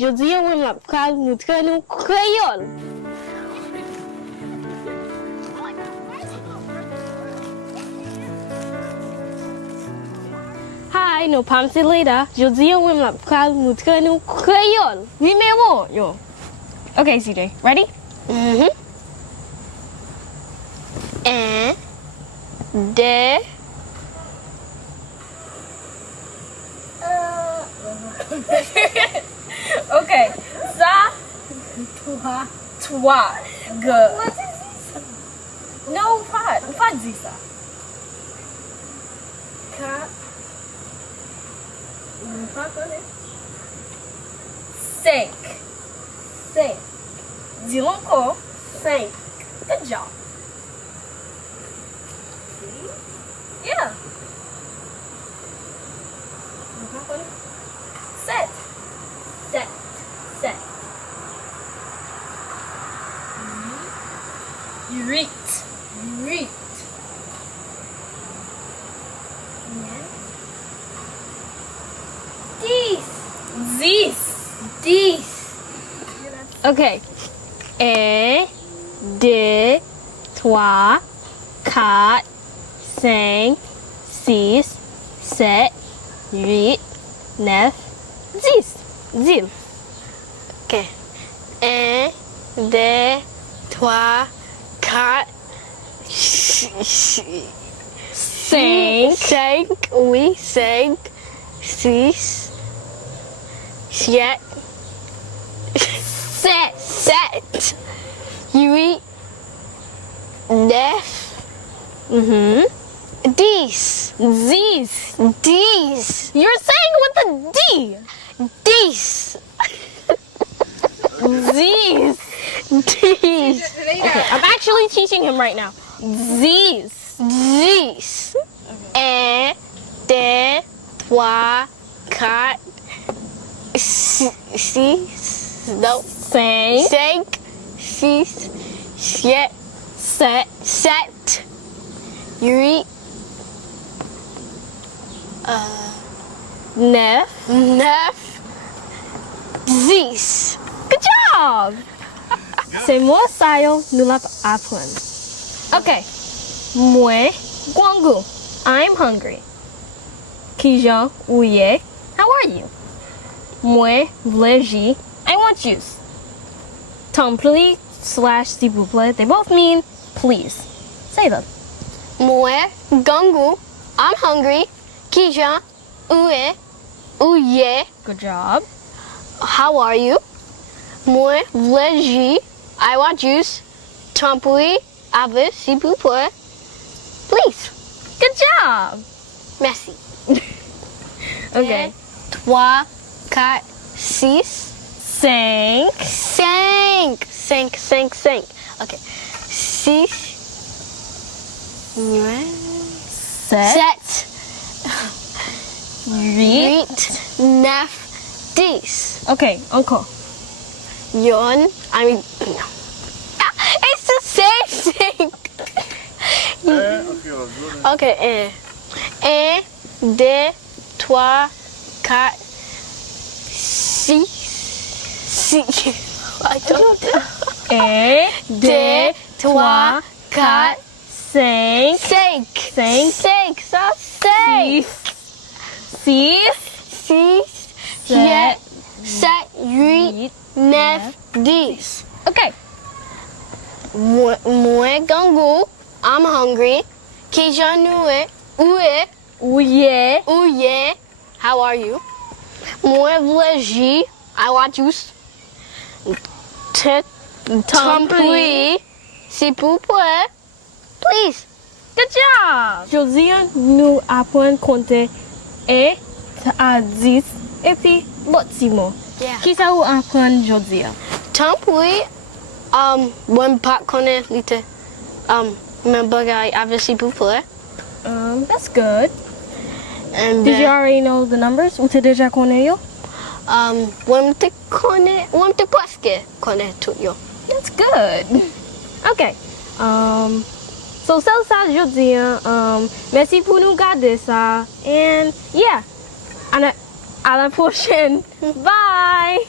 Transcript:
jodia ou la pral montre nous Kreyol. Hi, no pam c'est Leida. Jodia ou la pral montre nous Kreyol. Numéro, yo. Okay, CJ, ready? Un, deux, Okay. Ça, toi, good. Non, pas dire ça. Pas connaître. Cinq. Dis encore. 5. Good job. Yeah. Set. 7. Huit. 10. Okay. 1, 2, 3, 4, 5, 6, 7, 8, 9, 10. Ok. 1, 2, 3, 4, 5, oui, 5, 6, 7, 8, 9, 10. You're saying with a D. 10. Z's. Okay, I'm actually teaching him right now. Z's. 1, 2, 3, 4, 6, non, 5, 6, 7, 8, 9, 10. Good job. C'est moi ça yo nous la apprendre. Okay. Moi, Guangu. I'm hungry. Kijan, ouye. How are you? Moi, vleji. I want juice. Templi / Silvouple. They both mean please. Say them. Moi, Gangu, I'm hungry. Kijan, ouye. Good job. How are you? Moi, vleji. I want juice. Templi avek, Silvouple. Please. Good job. Mèsi. Okay. 3, 4, 6, 5. 5. Okay. 6, 7, 8, 9, 10. Okay, encore. Yon, I mean, it's the same thing. Okay, 1, 2, 3, 4, 6. I don't know. 1, 2, 3, 4, 5. 5. Ça, 5. 6, 7, 8, 9, 10. Okay. Moi, Gangu, I'm hungry. Kijan, ouye. How are you? Moi, vleji. I want juice. Templi, Silvouple. Please. Good job. Jodia nous apprend compter 1 à 10 et puis l'autre 6 mots. Yeah. Qui ça vous apprend Jodia? Templi, when pas connaît lite, men bagay avec Silvouple. That's good. And Did you already know the numbers? Ou t'es déjà connais yo? when te presque connaît tout yo. That's good. Okay. So c'est ça Jodia. Merci pour nous garder ça. And yeah. À la prochaine. Bye.